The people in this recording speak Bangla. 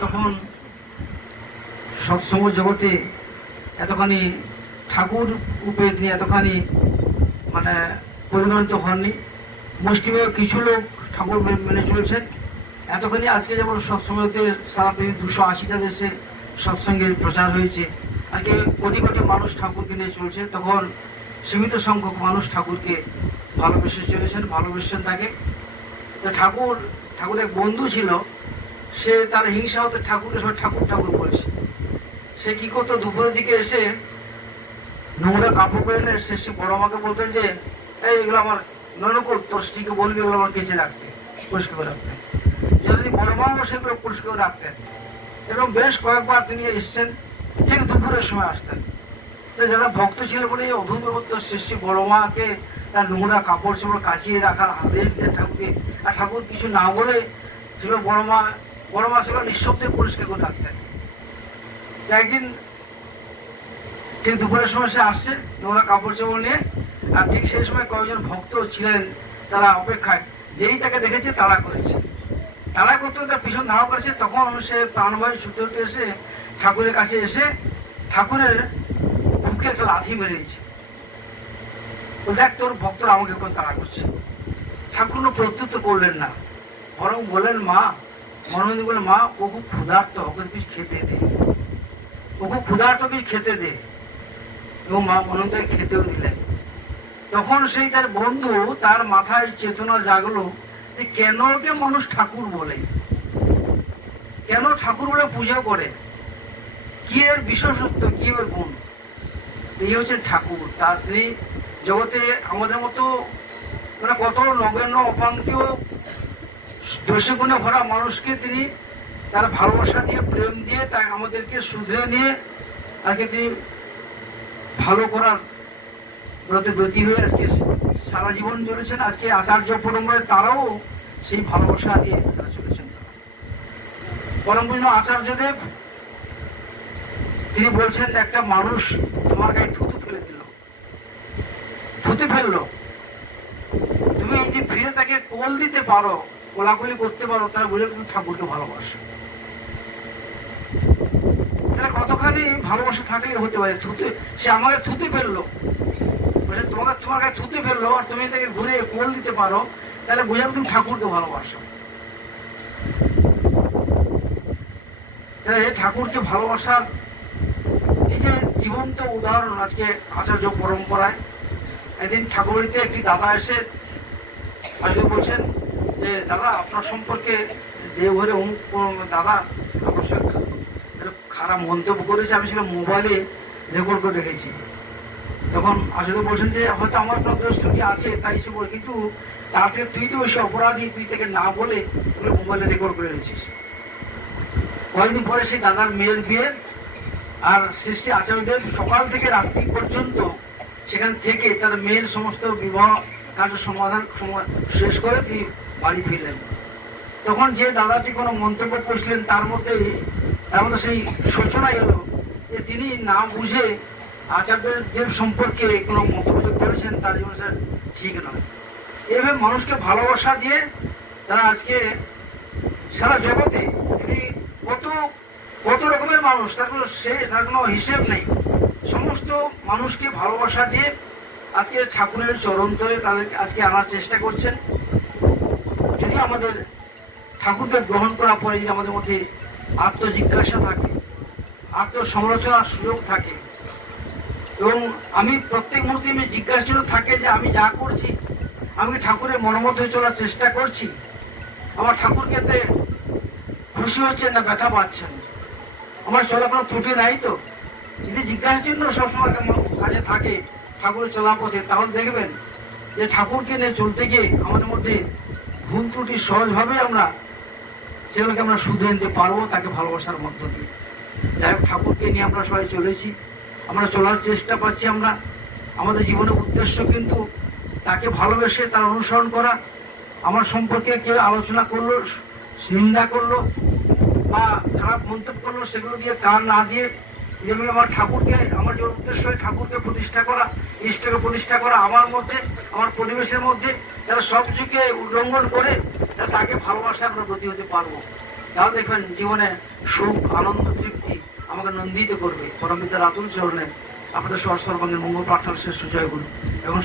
তখন সৎসঙ্গ জগতে এতখানি ঠাকুর রূপে তিনি এতখানি মানে পরিগণিত হননি। মুষ্টিমেয় কিছু লোক ঠাকুর মেনে চলেছেন। এতখানি আজকে যেমন সৎসঙ্গতে সারা পৃথিবী 280টা দেশে সৎসঙ্গের প্রচার হয়েছে, আজকে কোটি কোটি মানুষ ঠাকুরকে নিয়ে চলছে, তখন সীমিত সংখ্যক মানুষ ঠাকুরকে ভালোবেসে চলেছেন, ভালোবেসেছেন তাকে। তো ঠাকুর এক বন্ধু ছিল, সে তার হিংসা হতে ঠাকুরকে সবাই ঠাকুর ঠাকুর বলছে। সে কি করতো, দুপুরের দিকে এসে নোংরা কাপড় পরে এনে সে বড় মাকে বলতেন যে এগুলো আমার ননকুল, তোর স্ত্রীকে বলবি এগুলো আমার কেচে রাখতে, পরিষ্কার করে রাখতে। যদি বড় মাও সেগুলো পরিষ্কার করে রাখতেন এবং বেশ কয়েকবার তিনি এসছেন, ঠিক দুপুরের সময় আসতেন। তো যারা ভক্ত ছিল বলে অভূতপূর্ব সৃষ্টি বড় মাকে তার নোংরা কাপড় সেগুলো কাচিয়ে রাখার আদেশ দিয়ে ঠাকুরকে, আর ঠাকুর কিছু না বলে সেগুলো বড় মা সেগুলো নিঃশব্দে পরিষ্কার করে রাখতেন। একদিন ঠিক দুপুরের সময় সে আসছে নোংরা কাপড় চোপড় নিয়ে, আর ঠিক সেই সময় কয়েকজন ভক্ত ছিলেন তারা অপেক্ষায়, যেই তাকে দেখেছে তারা করেছে, তারা করতে তার পিছন ধাওয়া করেছে। তখন সে প্রাণবায়ু ছুটে ছুটে এসে ঠাকুরের কাছে এসে ঠাকুরের বুকে একটা লাথি মেরেছে। ও দেখ তোর ভক্তরা আমাকে এখন তাড়া করছে। ঠাকুর কোনো প্রত্যুত্তর করলেন না, বরং বললেন মা, মনোনন্দ বলে মা ও খুব ক্ষুধার্ত, ওকে তুই খেতে দে, ও খুব ক্ষুধার্ত তুই খেতে দে। এবং মা মনোনন্দকে খেতেও দিলেন। তখন সেই তার বন্ধু তার মাথায় চেতনা জাগলো যে কেন যে মানুষ ঠাকুর বলে, কেন ঠাকুর বলে পূজা করে, কি এর বিশেষত্ব, কি এর গুণ। এই হচ্ছে ঠাকুর। তার তিনি জগতে আমাদের মতো মানে কত নগণ্য অপাঙ্কিয় দোষে গুণে ভরা মানুষকে তিনি তার ভালোবাসা দিয়ে, প্রেম দিয়ে, তাই আমাদেরকে শুধরে নিয়ে তাকে তিনি ভালো করার ব্রতী হয়ে আজকে সারা জীবন চলেছেন। আজকে আচার্য পরম্পরায় তারাও সেই ভালোবাসা দিয়ে তারা চলেছেন। পরম পূজ্য আচার্যদেব তিনি বলছেন একটা মানুষ তোমার গায়ে থুতু ফেলে দিল, থুতু ফেললো, তুমি যদি ফিরে তাকে কোল দিতে পারো, কোলাকুলি করতে পারো, তারা বলে তুমি ঠাকুরকে ভালোবাসো। কতখানি ভালোবাসা থাকলে হতে পারে। সে আমাকে থুতে ফেললো, তোমার গায়ে থুতে ফেললো, আর তুমি তাকে ঘুরে কোল দিতে পারো, তাহলে বোঝাবে তুমি ঠাকুরকে ভালোবাসো। ঠাকুরকে ভালোবাসার এই যে জীবন্ত উদাহরণ আজকে আচার্য পরম্পরায়। একদিন ঠাকুরবাড়িতে একটি দাদা এসে আজকে বলছেন যে দাদা আপনার সম্পর্কে দেওঘরে দাদা আপনার সঙ্গে খারাপ মন্তব্য করেছে, আমি সেটা মোবাইলে রেকর্ড করে রেখেছি। তখন আচার্য বলছেন যে হয়তো আমার কোনো দোষ ত্রুটি আছে, তাই সে বলে, কিন্তু তার থেকে তুই তো বেশি অপরাধী, তুই থেকে না বলে তুই মোবাইলে রেকর্ড করে রেখেছিস। কয়েকদিন পরে সেই দাদার মেয়ের বিয়ে, আর সৃষ্টি আচার্যদেব সকাল থেকে রাত্রি পর্যন্ত সেখান থেকে তার মেয়ের সমস্ত বিবাহ কার্য সমাধান শেষ করে তিনি বাড়ি ফিরলেন। তখন যে দাদাটি কোনো মন্তব্য করছিলেন তার মধ্যে সেই সূচনা এলো যে তিনি না বুঝে আচার্যদেব সম্পর্কে কোনো মন্তব্য করেছেন, তার জন্য স্যার ঠিক নয়। এভাবে মানুষকে ভালোবাসা দিয়ে তারা আজকে সারা জগতে তিনি কত রকমের মানুষ, তার কোনো হিসেব নেই। সমস্ত মানুষকে ভালোবাসা দিয়ে আজকে ঠাকুরের চরণ তলে তাদেরকে আজকে আনার চেষ্টা করছেন। যদি আমাদের ঠাকুরকে গ্রহণ করার পরে যদি আমাদের মধ্যে আত্মজিজ্ঞাসা থাকে, আত্মসমালোচনার সুযোগ থাকে, এবং আমি প্রত্যেক মুহূর্তে আমি জিজ্ঞাসা থাকে যে আমি যা করছি আমি ঠাকুরের মনোমত হয়ে চলার চেষ্টা করছি, আমার ঠাকুরকে খুশি হচ্ছেন না ব্যথা পাচ্ছেন, আমার চলা কোনো ত্রুটি নাই তো, যদি জিজ্ঞাসা চিহ্ন সবসময় কাজে থাকে ঠাকুরের চলা পথে, তাহলে দেখবেন যে ঠাকুরকে নিয়ে চলতে গিয়ে আমাদের মধ্যে ভুল ত্রুটি সহজভাবে আমরা সেগুলোকে আমরা শুধরে নিতে পারবো তাকে ভালোবাসার মধ্য দিয়ে। যাই হোক, ঠাকুরকে নিয়ে আমরা সবাই চলেছি, আমরা চলার চেষ্টা পাচ্ছি। আমরা আমাদের জীবনের উদ্দেশ্য কিন্তু তাকে ভালোবেসে তার অনুসরণ করা। আমার সম্পর্কে কেউ আলোচনা করলো, নিন্দা করলো বা খারাপ মন্তব্য করলো, সেগুলো দিয়ে কান না দিয়ে যেগুলো আমার ঠাকুরকে, আমার যে উদ্দেশ্য ঠাকুরকে প্রতিষ্ঠা করা, ইষ্টকে প্রতিষ্ঠা করা, আমার মধ্যে, আমার পরিবেশের মধ্যে যারা সব কিছুকে উল্লঙ্ঘন করে তাকে ভালোবাসা আমরা ব্রতী হতে পারবো। তাহলে দেখবেন জীবনে সুখ আনন্দ তৃপ্তি আমাকে নন্দিত করবে। পরম পিতার আতুল চরণে আপনাদের সবার সর্বাঙ্গের মঙ্গল প্রার্থনা শ্রেষ্ঠ জয় গুরু এবং